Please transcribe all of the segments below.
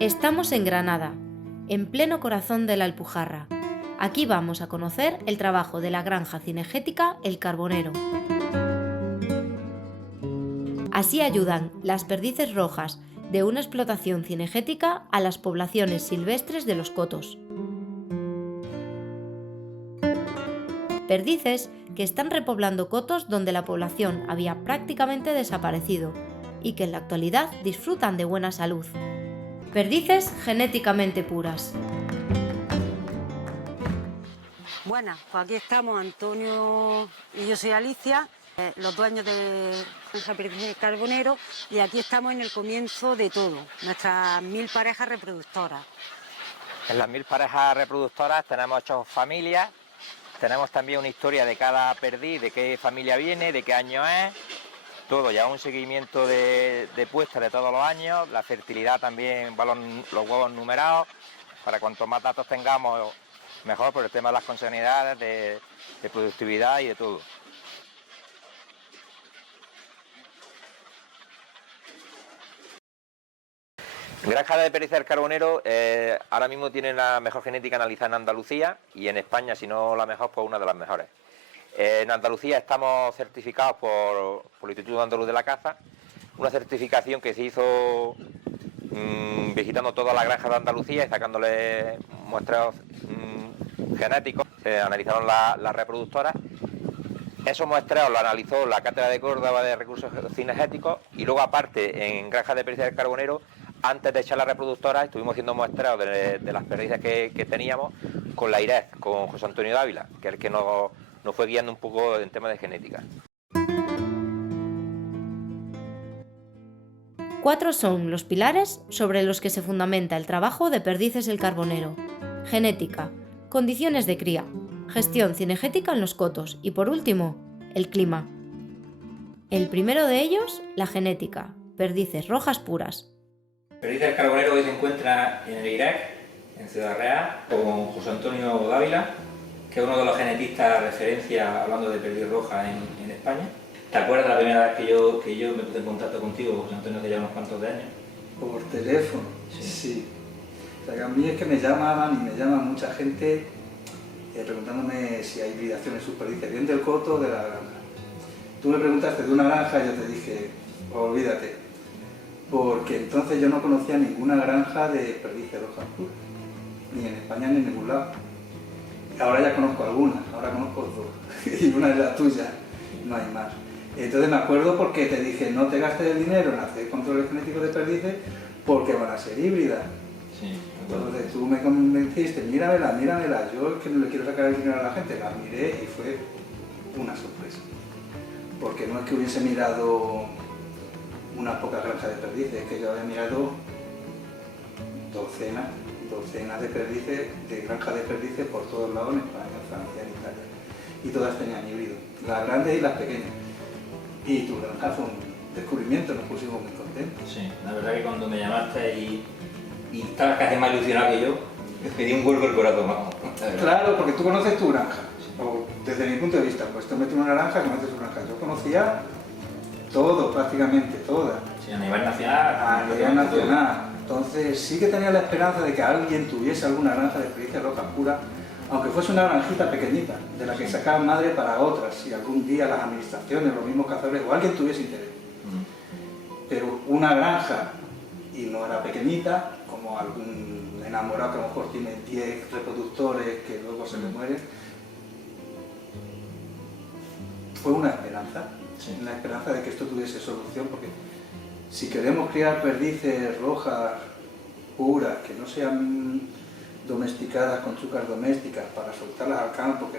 Estamos en Granada, en pleno corazón de la Alpujarra. Aquí vamos a conocer el trabajo de la granja cinegética El Carbonero. Así ayudan las perdices rojas de una explotación cinegética a las poblaciones silvestres de los cotos. Perdices que están repoblando cotos donde la población había prácticamente desaparecido y que en la actualidad disfrutan de buena salud. Perdices genéticamente puras. Buenas, pues aquí estamos Antonio y yo soy Alicia, los dueños de Granja Perdices Carbonero, y aquí estamos en el comienzo de todo, nuestras 1000 parejas reproductoras. En las 1000 parejas reproductoras tenemos 8 familias, tenemos también una historia de cada perdiz, de qué familia viene, de qué año es, todo, ya un seguimiento de puesta de todos los años, la fertilidad también, los huevos numerados, para cuanto más datos tengamos mejor por el tema de las consanguinidades, de productividad y de todo. Granja de Perdices Carbonero ahora mismo tiene la mejor genética analizada en Andalucía y en España, si no la mejor, pues una de las mejores. En Andalucía estamos certificados por el Instituto Andaluz de la Caza, una certificación que se hizo visitando todas las granjas de Andalucía y sacándole muestreos genéticos. Se analizaron las reproductoras. Esos muestreos los analizó la Cátedra de Córdoba de Recursos Cinegéticos y luego, aparte, en Granja de Perdices Carbonero, antes de echar la reproductora, estuvimos haciendo muestreos de las perdices que teníamos con la IREF, con José Antonio Dávila, que es el que nos fue guiando un poco en temas de genética. 4 son los pilares sobre los que se fundamenta el trabajo de Perdices El Carbonero: genética, condiciones de cría, gestión cinegética en los cotos y, por último, el clima. El primero de ellos, la genética, perdices rojas puras. Perdices Carbonero hoy se encuentra en el IREC, en Ciudad Real, con José Antonio Dávila, que es uno de los genetistas de referencia hablando de perdiz roja en España. ¿Te acuerdas la primera vez que yo me puse en contacto contigo, José Antonio, hace ya unos cuantos de años? Por teléfono, sí. O sea, que a mí es que me llama mucha gente preguntándome si hay hibridaciones subperdices, bien del coto o de la granja. Tú me preguntaste de una granja y yo te dije, olvídate, porque entonces yo no conocía ninguna granja de perdices rojas puras, ni en España ni en ningún lado. Ahora ya conozco algunas, ahora conozco 2, y una es la tuya, no hay más. Entonces me acuerdo porque te dije, no te gastes el dinero en hacer controles genéticos de perdices porque van a ser híbridas. Sí. Entonces tú me convenciste, míramela, yo es que no le quiero sacar el dinero a la gente, la miré y fue una sorpresa. Porque no es que hubiese mirado unas pocas granjas de perdices, es que yo había mirado docenas de perdices, de granjas de perdices por todos lados en España, Francia, en Italia. Y todas tenían híbrido, las grandes y las pequeñas. Y tu granja fue un descubrimiento, nos pusimos muy contentos. Sí, la verdad que cuando me llamaste y estabas casi más ilusionado que yo, me di un vuelco el corazón, vamos. Claro, porque tú conoces tu granja, o desde mi punto de vista, pues tú metes una granja, conoces tu granja. Yo conocía todo, prácticamente todas. Sí, a nivel nacional. A nivel nacional. Entonces sí que tenía la esperanza de que alguien tuviese alguna granja de perdices rojas puras, aunque fuese una granjita pequeñita, de la que sacaban madre para otras, si algún día las administraciones, los mismos cazadores o alguien tuviese interés. Pero una granja, y no era pequeñita, como algún enamorado que a lo mejor tiene 10 reproductores que luego se le mueren, fue una esperanza, una esperanza de que esto tuviese solución, porque si queremos criar perdices rojas puras, que no sean domesticadas con chúcaras domésticas para soltarlas al campo,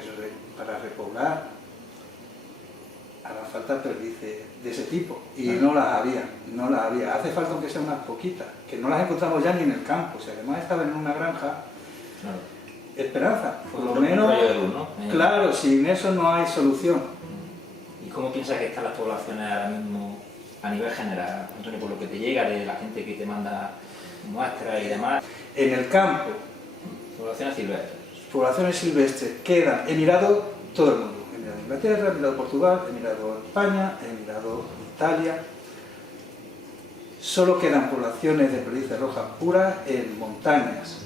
para repoblar, hará falta perdices de ese tipo, y no las había. Hace falta aunque sean unas poquitas, que no las encontramos ya ni en el campo, si además estaban en una granja. Claro. Esperanza, por lo menos, ¿no? Claro, sin eso no hay solución. ¿Y cómo piensas que están las poblaciones ahora mismo a nivel general, Antonio, por lo que te llega de la gente que te manda muestras y demás? En el campo, poblaciones silvestres quedan, he mirado todo el mundo, he mirado Inglaterra, he mirado Portugal, he mirado España, he mirado Italia, Solo quedan poblaciones de perdices rojas puras en montañas,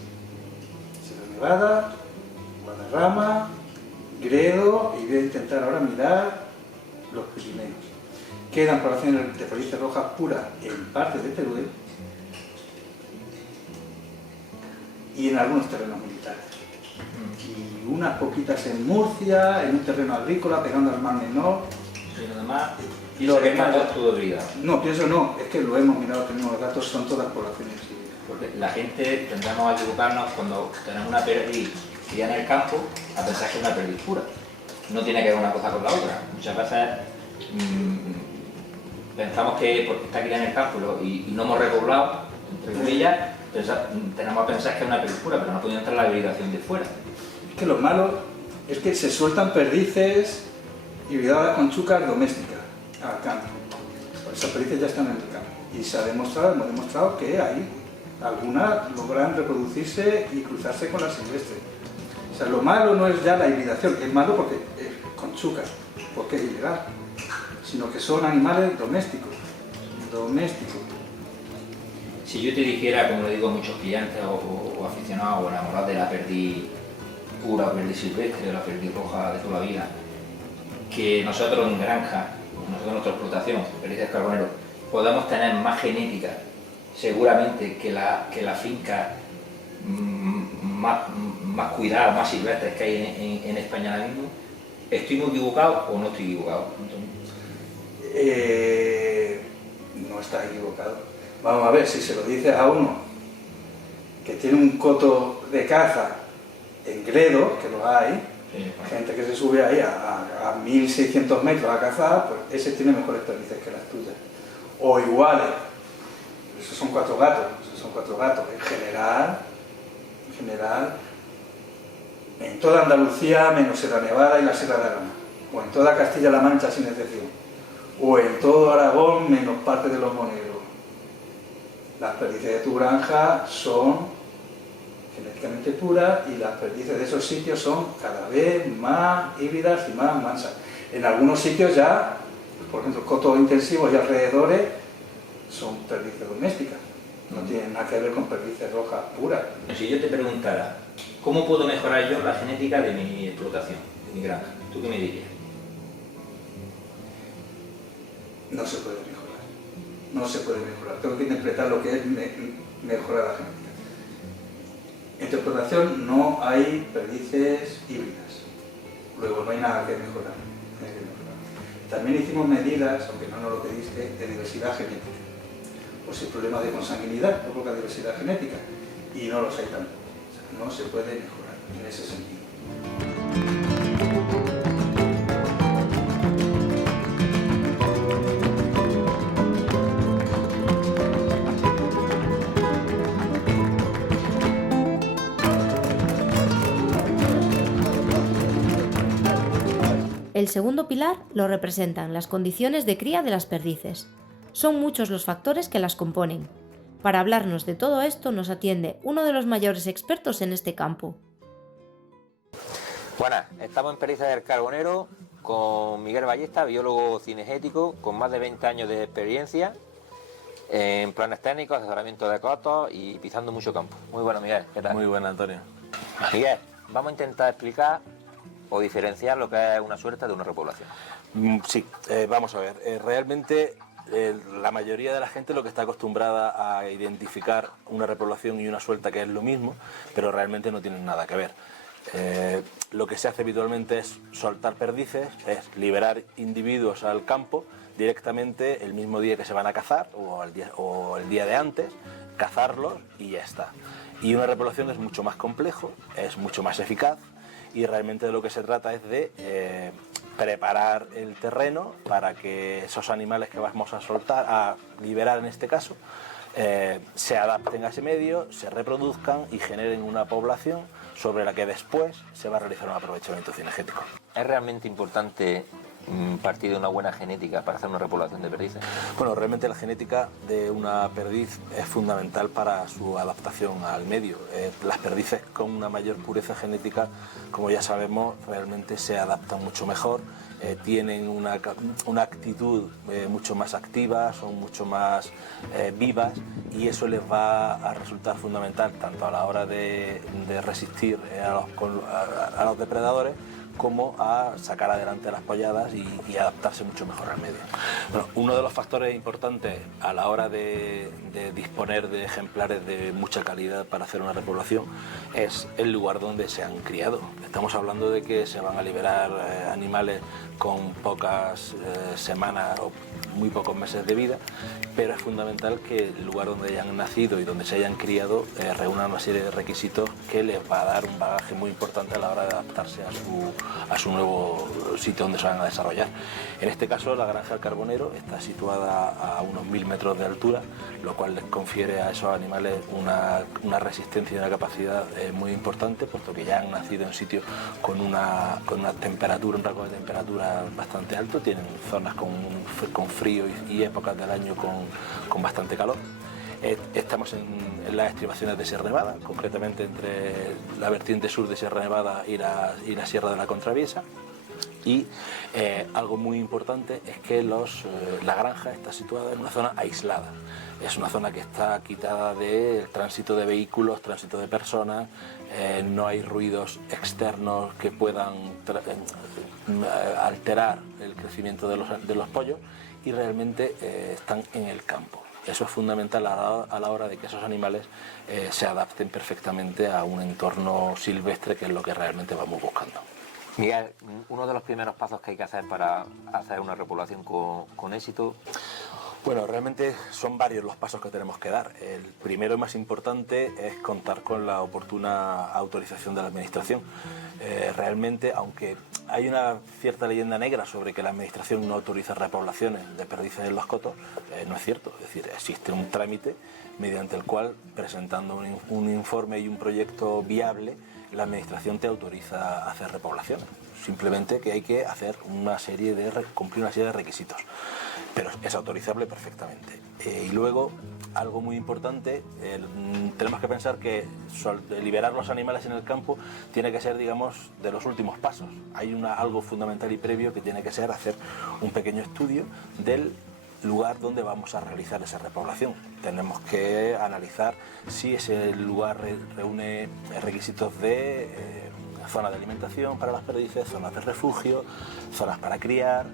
Sierra Nevada, Guadarrama, Gredo, y voy a intentar ahora mirar los Pirineos. Quedan poblaciones de perdices rojas puras en partes de Teruel y en algunos terrenos militares. Y unas poquitas en Murcia, en un terreno agrícola pegando al Mar Menor. Y lo demás, Y lo que demás, está todo olvidado. no, pienso no, es que lo hemos mirado, tenemos los datos, son todas poblaciones híbridas. Porque la gente tendremos a equivocarnos cuando tenemos una perdiz criada en el campo a pensar que es una perdiz pura. No tiene que ver una cosa con la otra. Muchas veces pensamos que porque está criada en el campo y no hemos repoblado, entre comillas, tenemos a pensar que es una perdiz pura, pero no puede entrar la hibridación de fuera. Es que lo malo es que se sueltan perdices hibridadas con chúcar domésticas al campo. Esas perdices ya están en el campo. Y se ha demostrado, hemos demostrado que hay algunas logran reproducirse y cruzarse con las silvestres. O sea, lo malo no es ya la hibridación, es malo porque es con chúcar, porque es ilegal, sino que son animales domésticos. Si yo te dijera, como le digo a muchos clientes o aficionados o enamorados de la perdiz pura, o perdiz silvestre, o la perdiz roja de toda la vida, que nosotros en granja, nosotros en nuestra explotación, perdices carboneros, podamos tener más genética, seguramente que la finca más cuidada, más silvestres que hay en España ahora mismo, ¿estoy muy equivocado o no estoy equivocado, Antonio? No está equivocado. Vamos a ver, si se lo dices a uno que tiene un coto de caza en Gredo, que lo hay, Sí, gente que se sube ahí a 1600 metros a cazar, pues ese tiene mejores perdices que las tuyas. O iguales, esos son cuatro gatos. En general, en toda Andalucía, menos Sierra Nevada y la Sierra de Aragón, o en toda Castilla-La Mancha sin excepción, o en todo Aragón menos parte de los Monegros. Las perdices de tu granja son genéticamente puras y las perdices de esos sitios son cada vez más híbridas y más mansas. En algunos sitios ya, por ejemplo, cotos intensivos y alrededores son perdices domésticas. No tienen nada que ver con perdices rojas puras. Si yo te preguntara, ¿cómo puedo mejorar yo la genética de mi explotación, de mi granja? ¿Tú qué me dirías? No se puede mejorar. Tengo que interpretar lo que es mejorar la genética. En tu explotación no hay perdices híbridas. Luego no hay nada que mejorar. También hicimos medidas, aunque no nos lo pediste, de diversidad genética. Pues hay problemas de consanguinidad por poca diversidad genética. Y no los hay tampoco. O sea, no se puede mejorar en ese sentido. El segundo pilar lo representan las condiciones de cría de las perdices. Son muchos los factores que las componen. Para hablarnos de todo esto nos atiende uno de los mayores expertos en este campo. Buenas, estamos en Perdices del Carbonero con Miguel Ballesta, biólogo cinegético, con más de 20 años de experiencia en planes técnicos, asesoramiento de cotos y pisando mucho campo. Muy bueno, Miguel, ¿qué tal? Muy buena, Antonio. Miguel, vamos a intentar explicar o diferenciar lo que es una suelta de una repoblación. Sí, vamos a ver. Realmente la mayoría de la gente lo que está acostumbrada a identificar una repoblación y una suelta, que es lo mismo, pero realmente no tienen nada que ver. Lo que se hace habitualmente es soltar perdices, es liberar individuos al campo directamente el mismo día que se van a cazar o el día de antes, cazarlos y ya está. Y una repoblación es mucho más complejo, es mucho más eficaz y realmente de lo que se trata es de preparar el terreno para que esos animales que vamos a soltar, a liberar en este caso, se adapten a ese medio, se reproduzcan y generen una población sobre la que después se va a realizar un aprovechamiento cinegético. Es realmente importante partir de una buena genética para hacer una repoblación de perdices? Bueno, realmente la genética de una perdiz es fundamental para su adaptación al medio. Las perdices con una mayor pureza genética, como ya sabemos, realmente se adaptan mucho mejor, tienen una actitud mucho más activa, son mucho más vivas, y eso les va a resultar fundamental tanto a la hora de resistir a los depredadores, como a sacar adelante las polladas y adaptarse mucho mejor al medio. Bueno, uno de los factores importantes a la hora de disponer de ejemplares de mucha calidad para hacer una repoblación es el lugar donde se han criado. Estamos hablando de que se van a liberar animales con pocas semanas o muy pocos meses de vida, pero es fundamental que el lugar donde hayan nacido y donde se hayan criado reúna una serie de requisitos que les va a dar un bagaje muy importante a la hora de adaptarse a su nuevo sitio donde se van a desarrollar. En este caso, la granja del Carbonero está situada a unos 1000 metros de altura, lo cual les confiere a esos animales una resistencia y una capacidad muy importante, puesto que ya han nacido en sitios con una temperatura, un rango de temperatura bastante alto, tienen zonas con frío y épocas del año con bastante calor. Estamos en las estribaciones de Sierra Nevada, concretamente entre la vertiente sur de Sierra Nevada y la Sierra de la Contraviesa. Y algo muy importante es que la granja está situada en una zona aislada. Es una zona que está quitada del tránsito de vehículos, tránsito de personas, no hay ruidos externos que puedan alterar el crecimiento de los pollos, y realmente están en el campo. Eso es fundamental a la hora de que esos animales se adapten perfectamente a un entorno silvestre, que es lo que realmente vamos buscando. Miguel, uno de los primeros pasos que hay que hacer para hacer una repoblación con éxito. Bueno, realmente son varios los pasos que tenemos que dar. El primero y más importante es contar con la oportuna autorización de la Administración. Realmente, aunque hay una cierta leyenda negra sobre que la Administración no autoriza repoblaciones de perdices en los cotos, no es cierto. Es decir, existe un trámite mediante el cual, presentando un informe y un proyecto viable, la Administración te autoriza a hacer repoblaciones. Simplemente que hay que hacer cumplir una serie de requisitos, pero es autorizable perfectamente. Y luego, algo muy importante, tenemos que pensar que liberar los animales en el campo tiene que ser, digamos, de los últimos pasos. Hay algo fundamental y previo que tiene que ser hacer un pequeño estudio del lugar donde vamos a realizar esa repoblación. Tenemos que analizar si ese lugar reúne requisitos de zona de alimentación para las perdices, zonas de refugio, zonas para criar,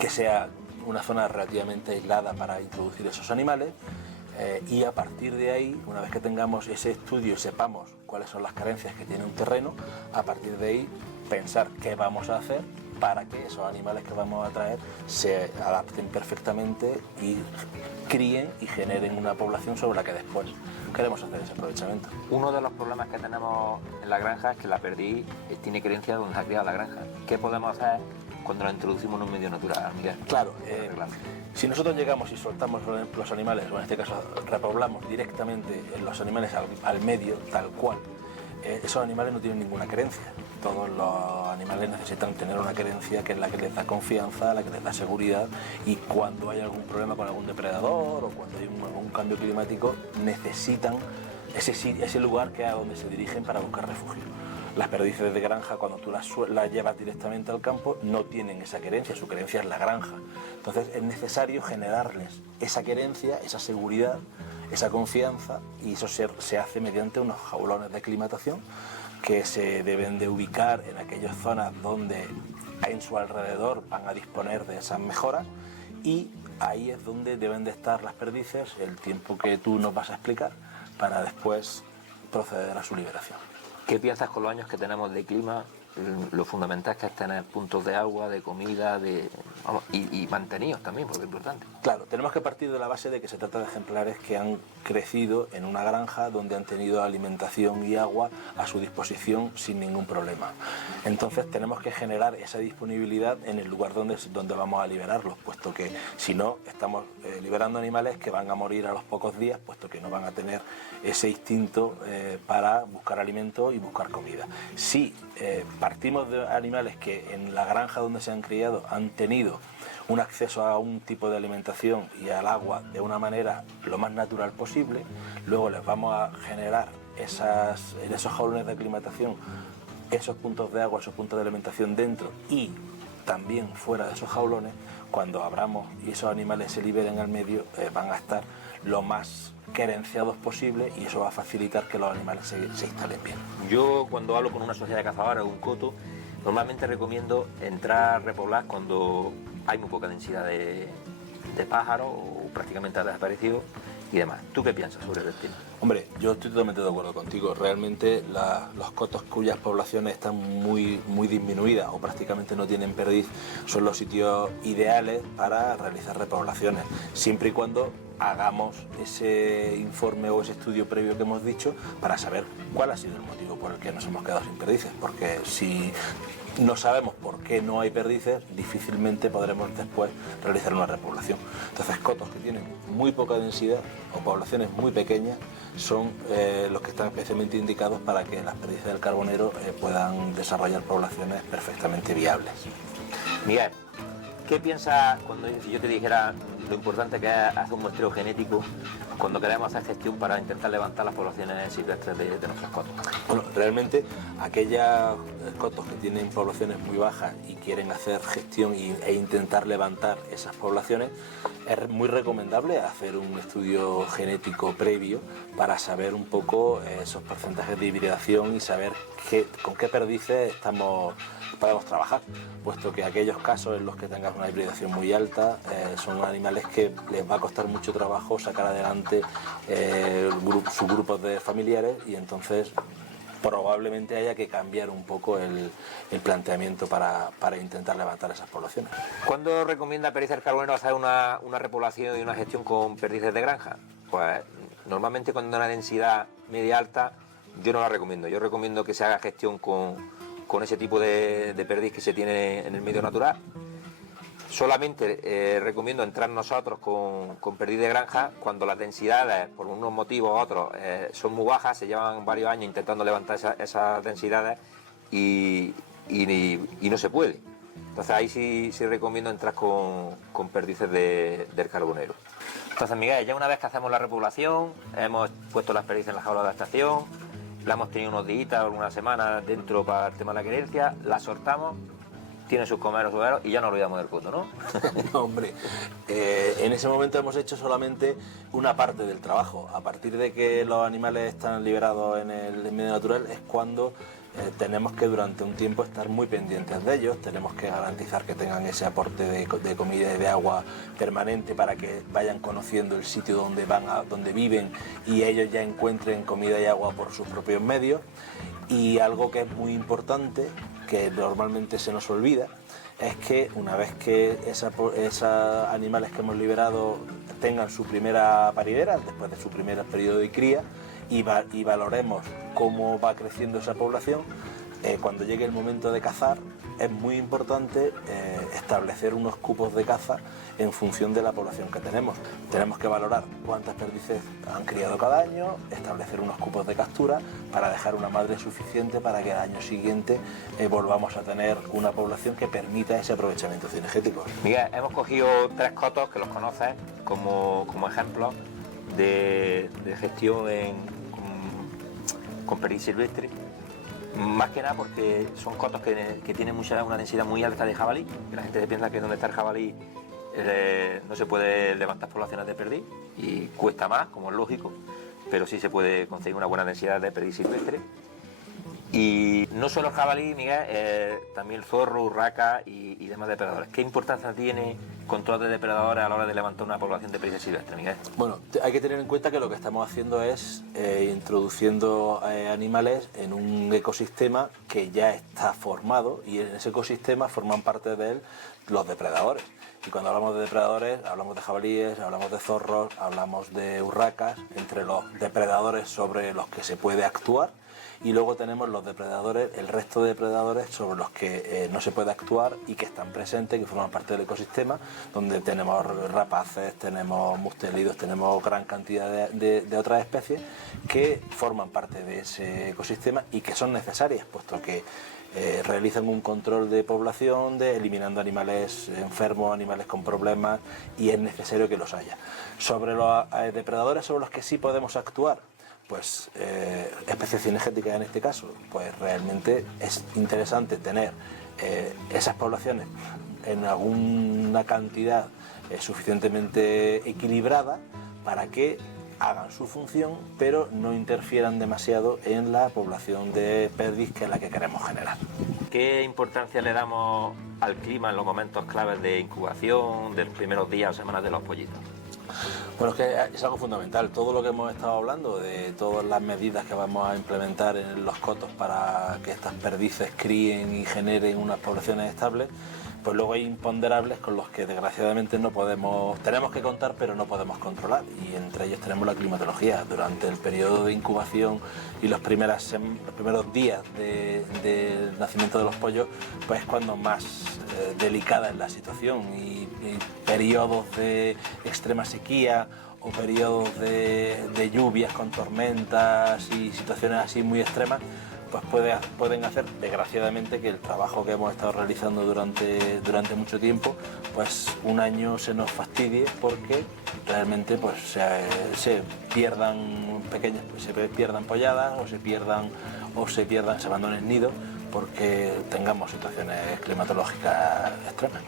que sea una zona relativamente aislada para introducir esos animales, y a partir de ahí, una vez que tengamos ese estudio y sepamos cuáles son las carencias que tiene un terreno, a partir de ahí pensar qué vamos a hacer para que esos animales que vamos a traer se adapten perfectamente y críen y generen una población sobre la que después queremos hacer ese aprovechamiento. Uno de los problemas que tenemos en la granja es que la perdiz tiene creencia donde se ha criado la granja. ¿Qué podemos hacer cuando la introducimos en un medio natural, Miguel? Claro, si nosotros llegamos y soltamos los animales, o en este caso repoblamos directamente los animales al medio, tal cual, esos animales no tienen ninguna querencia. Todos los animales necesitan tener una querencia que es la que les da confianza, la que les da seguridad, y cuando hay algún problema con algún depredador o cuando hay algún cambio climático, necesitan ese lugar que es a donde se dirigen para buscar refugio. Las perdices de granja, cuando tú las llevas directamente al campo, no tienen esa querencia, su querencia es la granja. Entonces es necesario generarles esa querencia, esa seguridad, esa confianza, y eso se hace mediante unos jaulones de aclimatación que se deben de ubicar en aquellas zonas donde en su alrededor van a disponer de esas mejoras, y ahí es donde deben de estar las perdices el tiempo que tú nos vas a explicar para después proceder a su liberación. ¿Qué piensas con los años que tenemos de clima? Lo fundamental que es tener puntos de agua, de comida, y mantenidos también, porque es importante. Claro, tenemos que partir de la base de que se trata de ejemplares que han crecido en una granja donde han tenido alimentación y agua a su disposición sin ningún problema. Entonces tenemos que generar esa disponibilidad en el lugar donde vamos a liberarlos, puesto que si no estamos liberando animales que van a morir a los pocos días, puesto que no van a tener ese instinto para buscar alimento y buscar comida. Si partimos de animales que en la granja donde se han criado han tenido un acceso a un tipo de alimentación y al agua de una manera lo más natural posible, luego les vamos a generar en esos jaulones de aclimatación esos puntos de agua, esos puntos de alimentación dentro y también fuera de esos jaulones. Cuando abramos y esos animales se liberen al medio, van a estar lo más querenciados posible y eso va a facilitar que los animales se instalen bien. Yo cuando hablo con una sociedad de cazadores o un coto, normalmente recomiendo entrar a repoblar cuando hay muy poca densidad de pájaros o prácticamente ha desaparecido y demás. ¿Tú qué piensas sobre el tema? Hombre, yo estoy totalmente de acuerdo contigo. Realmente los cotos cuyas poblaciones están muy disminuidas o prácticamente no tienen perdiz son los sitios ideales para realizar repoblaciones, siempre y cuando hagamos ese informe o ese estudio previo que hemos dicho para saber cuál ha sido el motivo por el que nos hemos quedado sin perdices, porque si no sabemos por qué no hay perdices, difícilmente podremos después realizar una repoblación. Entonces, cotos que tienen muy poca densidad o poblaciones muy pequeñas son los que están especialmente indicados para que las perdices del carbonero puedan desarrollar poblaciones perfectamente viables. Miguel, ¿qué piensas cuando si yo te dijera lo importante que es hacer un muestreo genético cuando queremos hacer gestión para intentar levantar las poblaciones silvestres de nuestros cotos? Bueno, realmente aquellos cotos que tienen poblaciones muy bajas y quieren hacer gestión e intentar levantar esas poblaciones, es muy recomendable hacer un estudio genético previo para saber un poco esos porcentajes de hibridación y saber con qué perdices podemos trabajar, puesto que aquellos casos en los que tengas una hibridación muy alta son animales que les va a costar mucho trabajo sacar adelante sus grupos de familiares y entonces probablemente haya que cambiar un poco el planteamiento para intentar levantar esas poblaciones. ¿Cuándo recomienda Perdices Carbonero hacer una repoblación y una gestión con perdices de granja? Pues normalmente cuando hay una densidad media alta yo no la recomiendo. Yo recomiendo que se haga gestión con ese tipo de perdiz que se tiene en el medio natural. Solamente recomiendo entrar nosotros con perdiz de granja cuando las densidades, por unos motivos u otros, son muy bajas, se llevan varios años intentando levantar esas densidades y no se puede. Entonces ahí sí recomiendo entrar con perdices del carbonero. Entonces, Miguel, ya una vez que hacemos la repoblación, hemos puesto las perdices en la jaula de adaptación, la hemos tenido unos días, algunas semanas dentro para el tema de la querencia, la soltamos, tiene sus comeros y ya nos olvidamos del coto, ¿no? No, hombre, en ese momento hemos hecho solamente una parte del trabajo. A partir de que los animales están liberados en el medio natural es cuando tenemos que durante un tiempo estar muy pendientes de ellos, tenemos que garantizar que tengan ese aporte de comida y de agua permanente para que vayan conociendo el sitio donde viven y ellos ya encuentren comida y agua por sus propios medios. Y algo que es muy importante, que normalmente se nos olvida, es que una vez que esos animales que hemos liberado tengan su primera paridera, después de su primer periodo de cría, y valoremos cómo va creciendo esa población, cuando llegue el momento de cazar es muy importante establecer unos cupos de caza en función de la población que tenemos. Tenemos que valorar cuántas perdices han criado cada año, establecer unos cupos de captura para dejar una madre suficiente para que al año siguiente volvamos a tener una población que permita ese aprovechamiento cinegético. Miguel, hemos cogido 3 cotos que los conoces como ejemplos de gestión con perdiz silvestre. Más que nada porque son cotos que tienen una densidad muy alta de jabalí, que la gente se piensa que donde está el jabalí no se puede levantar poblaciones de perdiz y cuesta más, como es lógico, pero sí se puede conseguir una buena densidad de perdiz silvestre. Y no solo el jabalí, Miguel, también el zorro, urraca y demás depredadores. ¿Qué importancia tiene control de depredadores a la hora de levantar una población de perdices silvestres, Miguel? Bueno, hay que tener en cuenta que lo que estamos haciendo es introduciendo animales en un ecosistema que ya está formado y en ese ecosistema forman parte de él los depredadores. Y cuando hablamos de depredadores, hablamos de jabalíes, hablamos de zorros, hablamos de urracas, entre los depredadores sobre los que se puede actuar. y luego tenemos los depredadores, el resto de depredadores sobre los que no se puede actuar y que están presentes, que forman parte del ecosistema, donde tenemos rapaces, tenemos mustelidos, tenemos gran cantidad de otras especies que forman parte de ese ecosistema y que son necesarias, puesto que realizan un control de población, eliminando animales enfermos, animales con problemas, y es necesario que los haya. Sobre los depredadores sobre los que sí podemos actuar, pues especies cinegéticas en este caso, pues realmente es interesante tener esas poblaciones en alguna cantidad suficientemente equilibrada para que hagan su función, pero no interfieran demasiado en la población de perdiz, que es la que queremos generar. ¿Qué importancia le damos al clima en los momentos claves de incubación, de los primeros días o semanas de los pollitos? Bueno, es que es algo fundamental. Todo lo que hemos estado hablando, de todas las medidas que vamos a implementar en los cotos para que estas perdices críen y generen unas poblaciones estables, pues luego hay imponderables con los que desgraciadamente tenemos que contar, pero no podemos controlar, y entre ellos tenemos la climatología. Durante el periodo de incubación y los primeros días del nacimiento de los pollos, pues es cuando más delicada es la situación, y periodos de extrema sequía o periodos de lluvias con tormentas y situaciones así muy extremas, pues pueden hacer, desgraciadamente, que el trabajo que hemos estado realizando durante mucho tiempo, pues un año se nos fastidie, porque realmente pues se pierdan polladas, se abandonen nidos, porque tengamos situaciones climatológicas extremas.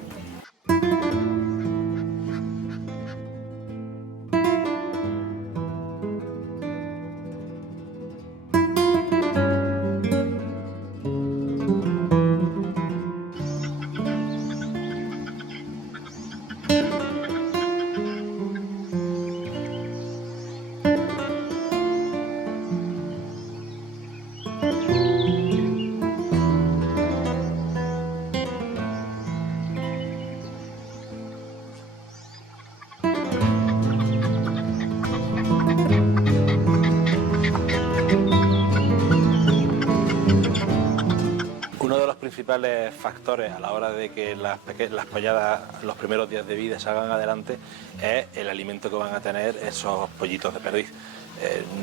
Principales factores a la hora de que las polladas los primeros días de vida salgan adelante es el alimento que van a tener esos pollitos de perdiz.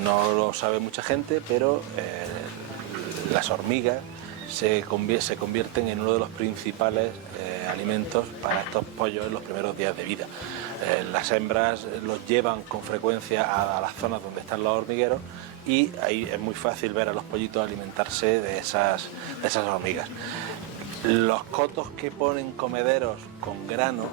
No lo sabe mucha gente, pero las hormigas se convierten en uno de los principales alimentos para estos pollos en los primeros días de vida. Las hembras los llevan con frecuencia a las zonas donde están los hormigueros, y ahí es muy fácil ver a los pollitos alimentarse de esas hormigas. Los cotos que ponen comederos con grano,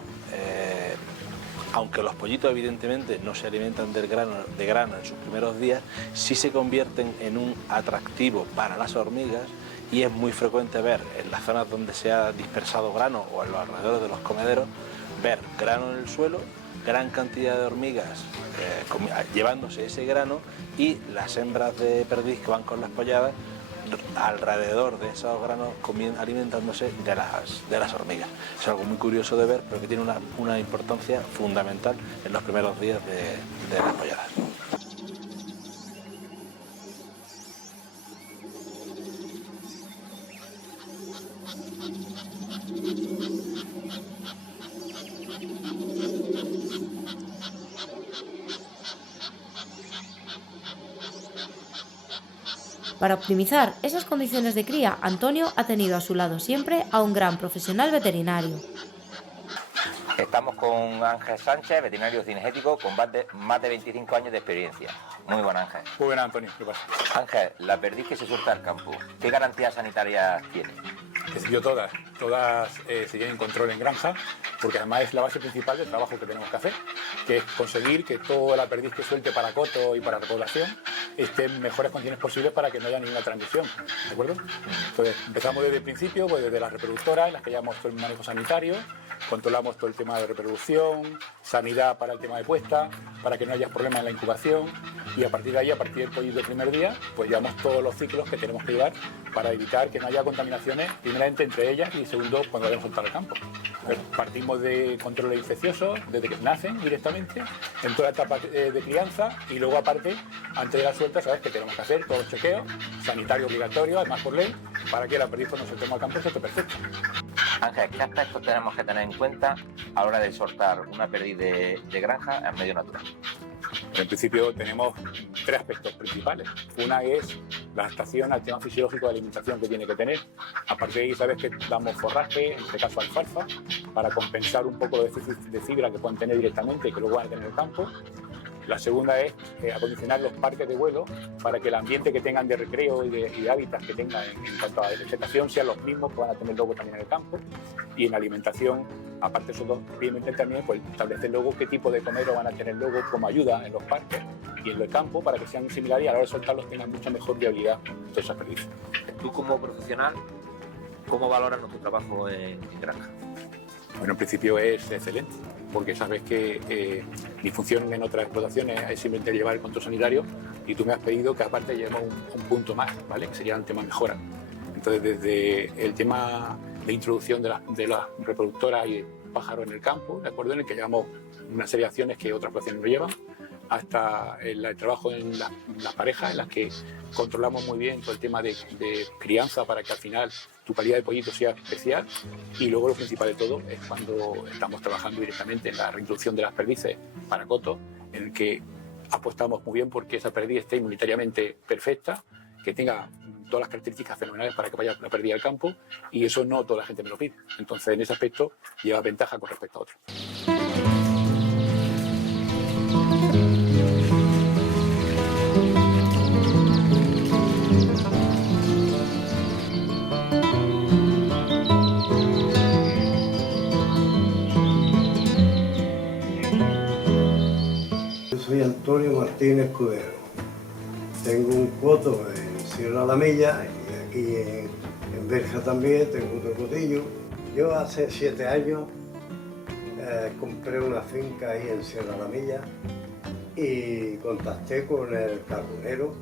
aunque los pollitos evidentemente no se alimentan de grano en sus primeros días, sí se convierten en un atractivo para las hormigas, y es muy frecuente ver en las zonas donde se ha dispersado grano o en los alrededores de los comederos, ver grano en el suelo, gran cantidad de hormigas llevándose ese grano, y las hembras de perdiz que van con las polladas alrededor de esos granos alimentándose de las hormigas. Es algo muy curioso de ver, pero que tiene una importancia fundamental en los primeros días de las polladas. Para optimizar esas condiciones de cría, Antonio ha tenido a su lado siempre a un gran profesional veterinario. Estamos con Ángel Sánchez, veterinario cinegético con más de 25 años de experiencia. Muy buen, Ángel. Muy buena, Antonio. ¿Qué pasa? Ángel, la perdiz que se suelta al campo, ¿qué garantías sanitarias tiene? Todas siguen en control en granja, porque además es la base principal del trabajo que tenemos que hacer, que es conseguir que toda la perdiz que suelte para coto y para repoblación esté en mejores condiciones posibles para que no haya ninguna transmisión, ¿de acuerdo? Entonces empezamos desde el principio, pues desde las reproductoras, en las que llevamos todo el manejo sanitario, controlamos todo el tema de reproducción, sanidad para el tema de puesta, para que no haya problemas en la incubación, y a partir de ahí, a partir del pollito del primer día, pues llevamos todos los ciclos que tenemos que llevar para evitar que no haya contaminaciones, primeramente entre ellas y segundo cuando vayamos a soltar al campo. Pues partimos de controles infecciosos desde que nacen directamente, en toda la etapa de crianza, y luego aparte, antes de la suelta, suelta, sabes que tenemos que hacer todos los chequeos, sanitario obligatorio, además por ley, para que la perdiz cuando se toma al campo esté perfecta. Ángel, ¿qué aspectos tenemos que tener en cuenta a la hora de soltar una perdiz de granja en medio natural? En principio tenemos 3 aspectos principales. Una es la adaptación al tema fisiológico de alimentación que tiene que tener. Aparte de ahí, sabes que damos forraje, en este caso alfalfa, para compensar un poco el déficit de fibra que pueden tener directamente y que luego van a tener en el campo. La segunda es acondicionar los parques de vuelo para que el ambiente que tengan de recreo y de hábitat que tengan en cuanto a vegetación sean los mismos que van a tener luego también en el campo. Y en alimentación, aparte de eso, obviamente también pues, establecer luego qué tipo de comedero van a tener luego como ayuda en los parques y en el campo para que sean similares y a la hora de soltarlos tengan mucha mejor viabilidad de esas perdices. Tú como profesional, ¿cómo valoras nuestro trabajo en granja? Bueno, en principio es excelente, porque sabes que mi función en otras explotaciones es simplemente llevar el control sanitario y tú me has pedido que aparte llevemos un punto más, ¿vale? Que sería el tema mejora. Entonces, desde el tema de introducción de las reproductoras y pájaros en el campo, ¿de acuerdo? En el que llevamos una serie de acciones que otras explotaciones no llevan, hasta el trabajo en las parejas, en las que controlamos muy bien todo el tema de crianza para que al final tu calidad de pollito sea especial. Y luego lo principal de todo es cuando estamos trabajando directamente en la reintroducción de las perdices para coto, en el que apostamos muy bien porque esa perdiz esté inmunitariamente perfecta, que tenga todas las características fenomenales para que vaya la perdiz al campo, y eso no toda la gente me lo pide. Entonces, en ese aspecto lleva ventaja con respecto a otros. Soy Antonio Martínez Escudero. Tengo un coto en Sierra La Milla y aquí en Berja también tengo otro cotillo. Yo hace 7 años compré una finca ahí en Sierra La Milla y contacté con el carbonero,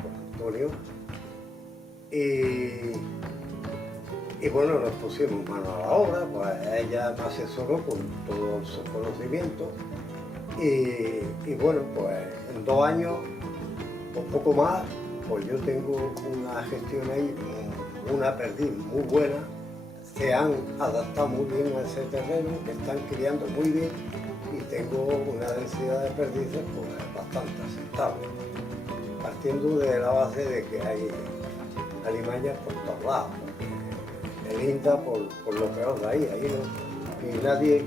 con Antonio, y bueno, nos pusimos manos a la obra, pues ella me asesoró con todo su conocimiento. Y bueno, pues en 2 años o poco más, pues yo tengo una gestión ahí, una perdiz muy buena, se han adaptado muy bien a ese terreno, que están criando muy bien y tengo una densidad de perdices pues bastante aceptable, partiendo de la base de que hay alimañas por todos lados, el INTA por lo peor de ahí no, ni nadie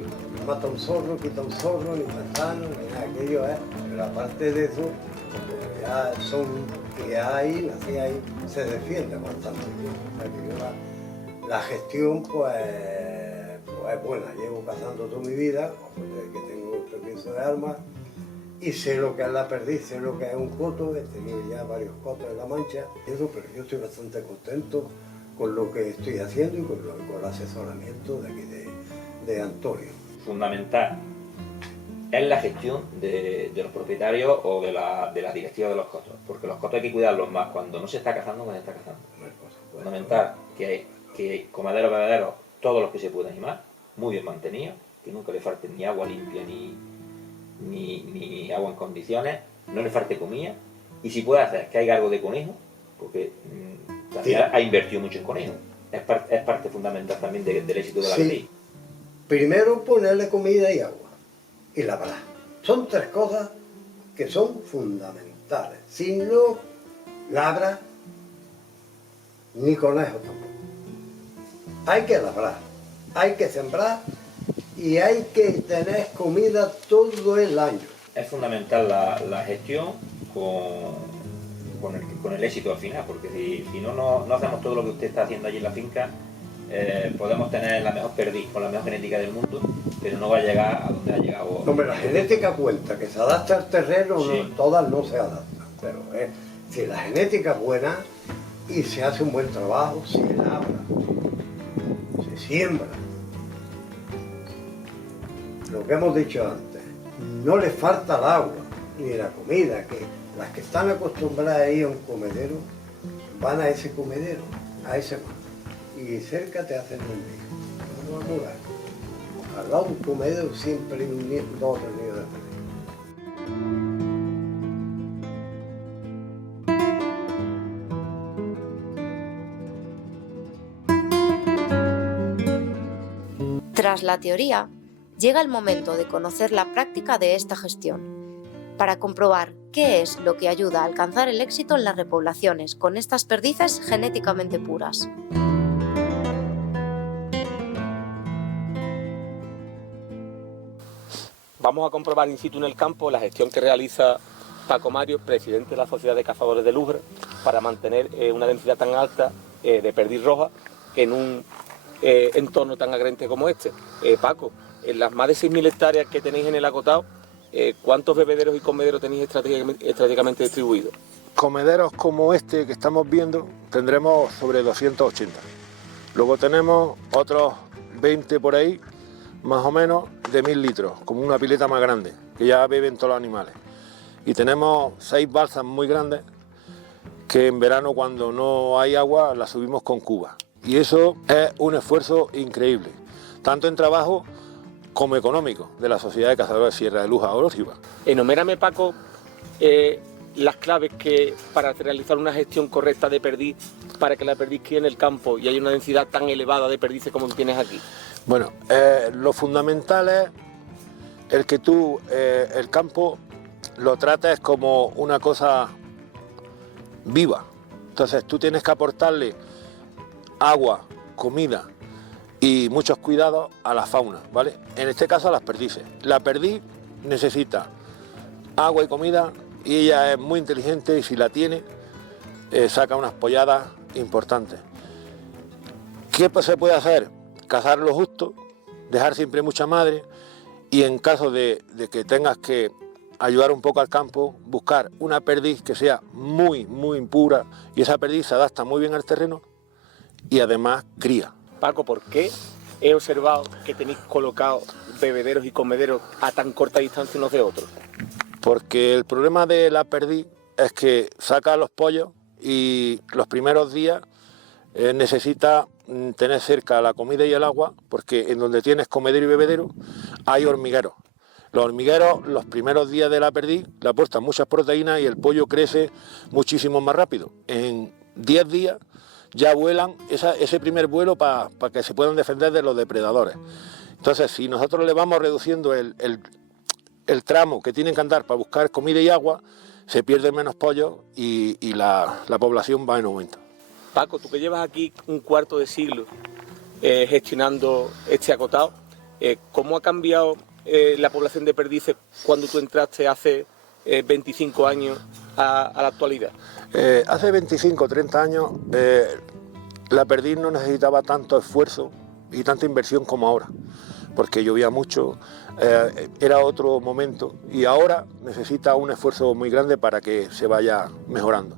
mata un zorro, quita un zorro, ni manzano, ni nada, aquello es, pero aparte de eso, ya son criadas ahí, nací ahí, se defiende bastante bien. O sea que yo la gestión pues es buena, llevo cazando toda mi vida, desde que tengo el permiso de armas, y sé lo que es la perdiz, sé lo que es un coto, he tenido ya varios cotos en La Mancha, pero yo estoy bastante contento con lo que estoy haciendo y con el asesoramiento de aquí de Antonio. Fundamental es la gestión de los propietarios o de la directiva de los cotos, porque los cotos hay que cuidarlos más cuando no se está cazando cuando se está cazando. Fundamental que comaderos, bebederos, todos los que se puedan y más, muy bien mantenidos, que nunca le falte ni agua limpia ni agua en condiciones, no le falte comida, y si puede hacer que haya algo de conejo, porque también ha invertido mucho en conejos, es parte fundamental también del éxito de la perdiz. Primero ponerle comida y agua y labrar. Son 3 cosas que son fundamentales. Si no labra, ni conejo tampoco. Hay que labrar, hay que sembrar y hay que tener comida todo el año. Es fundamental la gestión con el éxito al final, porque si no hacemos todo lo que usted está haciendo allí en la finca, podemos tener la mejor perdiz con la mejor genética del mundo, pero no va a llegar a donde ha llegado. Hombre, la genética cuenta, que se adapta al terreno, sí. No, todas no se adaptan, pero si la genética es buena y se hace un buen trabajo, se labra, se siembra. Lo que hemos dicho antes, no le falta el agua ni la comida, que las que están acostumbradas a ir a un comedero van a ese comedero, a ese y cerca te hacen un nido. No va a mudar. Al lado de un comedero siempre hay un nido, 2 o 3 nidos de perdiz. Tras la teoría, llega el momento de conocer la práctica de esta gestión, para comprobar qué es lo que ayuda a alcanzar el éxito en las repoblaciones con estas perdices genéticamente puras. Vamos a comprobar in situ en el campo la gestión que realiza Paco Mario, presidente de la Sociedad de Cazadores de Lujres, para mantener una densidad tan alta de perdiz roja en un entorno tan agreste como este. Paco, en las más de 6.000 hectáreas que tenéis en el acotado, ¿cuántos bebederos y comederos tenéis estratégicamente distribuidos? Comederos como este que estamos viendo tendremos sobre 280. Luego tenemos otros 20 por ahí, más o menos de 1.000 litros, como una pileta más grande, que ya beben todos los animales. Y tenemos 6 balsas muy grandes que en verano, cuando no hay agua, las subimos con cubas. Y eso es un esfuerzo increíble, tanto en trabajo como económico, de la Sociedad de Cazadores de Sierra de Luja Orgiva. Enumérame, Paco, las claves para realizar una gestión correcta de perdiz, para que la perdiz quede en el campo y haya una densidad tan elevada de perdices como tienes aquí. Bueno, lo fundamental es el que tú, el campo, lo trates como una cosa viva. Entonces tú tienes que aportarle agua, comida y muchos cuidados a la fauna, ¿vale? En este caso a las perdices. La perdiz necesita agua y comida y ella es muy inteligente y si la tiene, saca unas polladas importantes. ¿Qué se puede hacer? Cazar lo justo, dejar siempre mucha madre y en caso de que tengas que ayudar un poco al campo, buscar una perdiz que sea muy, muy pura y esa perdiz se adapta muy bien al terreno y además cría. Paco, ¿por qué he observado que tenéis colocados bebederos y comederos a tan corta distancia unos de otros? Porque el problema de la perdiz es que saca los pollos y los primeros días necesita tener cerca la comida y el agua, porque en donde tienes comedero y bebedero hay hormigueros. Los hormigueros, los primeros días de la perdiz, le aportan muchas proteínas y el pollo crece muchísimo más rápido. En 10 días ya vuelan ese primer vuelo para que se puedan defender de los depredadores. Entonces, si nosotros le vamos reduciendo el tramo que tienen que andar para buscar comida y agua, se pierden menos pollos y la población va en aumento. Paco, tú que llevas aquí un cuarto de siglo gestionando este acotado, ¿cómo ha cambiado la población de perdices cuando tú entraste hace 25 años a la actualidad? Hace 25 o 30 años la perdiz no necesitaba tanto esfuerzo y tanta inversión como ahora, porque llovía mucho, era otro momento y ahora necesita un esfuerzo muy grande para que se vaya mejorando.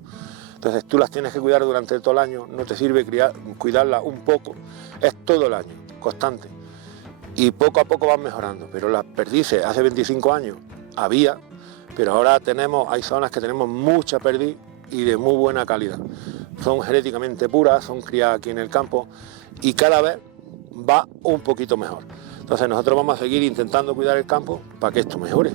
Entonces tú las tienes que cuidar durante todo el año, no te sirve cuidarlas un poco, es todo el año, constante. Y poco a poco van mejorando, pero las perdices hace 25 años había, pero ahora hay zonas que tenemos mucha perdiz y de muy buena calidad. Son genéticamente puras, son criadas aquí en el campo y cada vez va un poquito mejor. Entonces nosotros vamos a seguir intentando cuidar el campo para que esto mejore.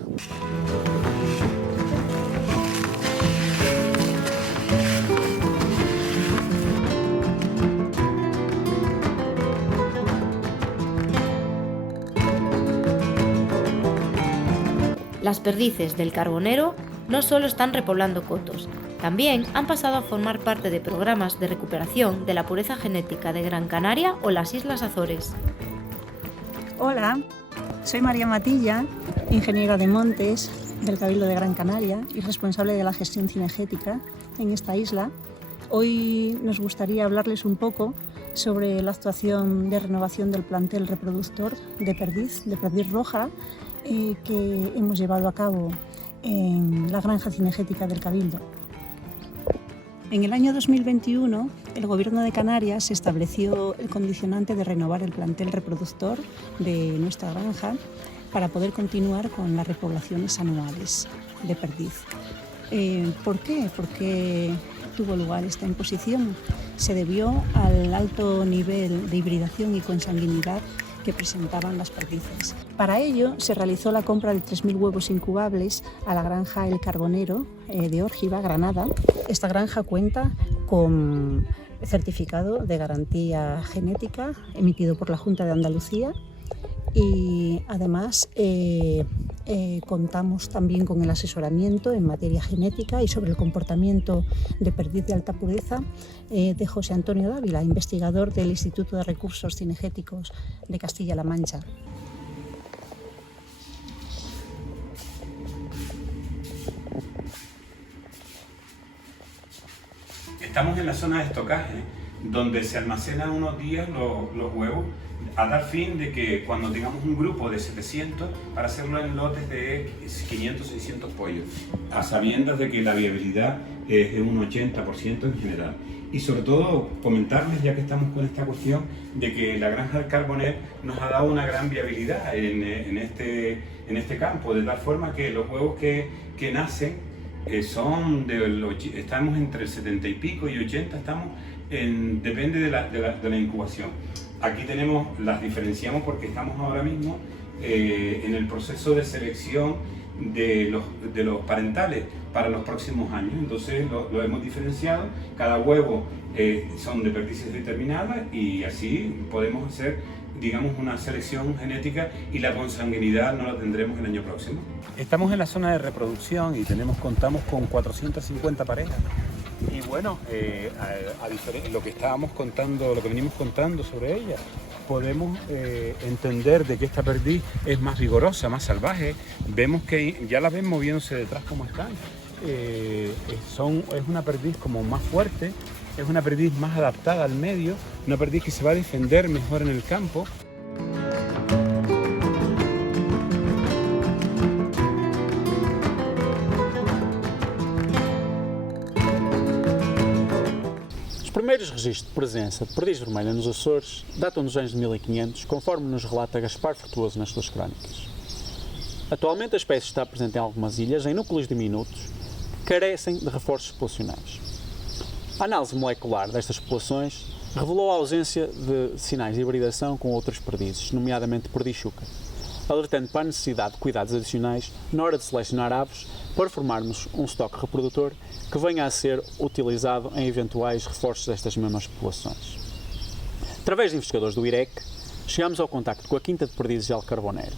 Las perdices del Carbonero no solo están repoblando cotos, también han pasado a formar parte de programas de recuperación de la pureza genética de Gran Canaria o las Islas Azores. Hola, soy María Matilla, ingeniera de montes del Cabildo de Gran Canaria y responsable de la gestión cinegética en esta isla. Hoy nos gustaría hablarles un poco sobre la actuación de renovación del plantel reproductor de perdiz roja que hemos llevado a cabo en la granja cinegética del Cabildo. En el año 2021, el Gobierno de Canarias estableció el condicionante de renovar el plantel reproductor de nuestra granja para poder continuar con las repoblaciones anuales de perdiz. ¿Por qué? ¿Por qué tuvo lugar esta imposición? Se debió al alto nivel de hibridación y consanguinidad que presentaban las perdices. Para ello se realizó la compra de 3.000 huevos incubables a la granja El Carbonero de Órgiva, Granada. Esta granja cuenta con certificado de garantía genética emitido por la Junta de Andalucía y además contamos también con el asesoramiento en materia genética y sobre el comportamiento de perdiz de alta pureza de José Antonio Dávila, investigador del Instituto de Recursos Cinegéticos de Castilla-La Mancha. Estamos en la zona de estocaje, donde se almacenan unos días los huevos, a tal fin de que cuando tengamos un grupo de 700, para hacerlo en lotes de 500, 600 pollos, a sabiendas de que la viabilidad es de un 80% en general. Y sobre todo comentarles, ya que estamos con esta cuestión, de que la granja del Carboner nos ha dado una gran viabilidad en este campo, de tal forma que los huevos que nacen estamos entre el 70 y pico y 80, depende de la incubación. Aquí las diferenciamos porque estamos ahora mismo en el proceso de selección de los parentales para los próximos años. Entonces lo hemos diferenciado, cada huevo son de perdices determinadas y así podemos hacer, digamos, una selección genética y la consanguinidad no la tendremos el año próximo. Estamos en la zona de reproducción y contamos con 450 parejas. Y bueno, lo que venimos contando sobre ella, podemos entender de que esta perdiz es más vigorosa, más salvaje. Vemos que ya la ven moviéndose detrás como están. Es una perdiz como más fuerte, es una perdiz más adaptada al medio, una perdiz que se va a defender mejor en el campo. Os primeiros registros de presença de perdiz vermelha nos Açores datam dos anos de 1500, conforme nos relata Gaspar Frutuoso nas suas crónicas. Atualmente a espécie está presente em algumas ilhas, em núcleos diminutos, que carecem de reforços populacionais. A análise molecular destas populações revelou a ausência de sinais de hibridação com outras perdizes, nomeadamente perdiz chuca, alertando para a necessidade de cuidados adicionais na hora de selecionar aves para formarmos um estoque reprodutor que venha a ser utilizado em eventuais reforços destas mesmas populações. Através de investigadores do IREC, chegamos ao contacto com a Quinta de Perdizes de El Carboner,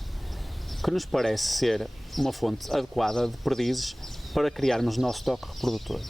que nos parece ser uma fonte adequada de perdizes para criarmos o nosso estoque reprodutor.